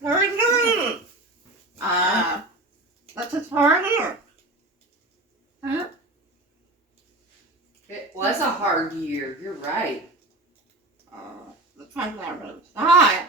Very good. That's a hard year. Huh? It was a hard year. You're right. The time that was high.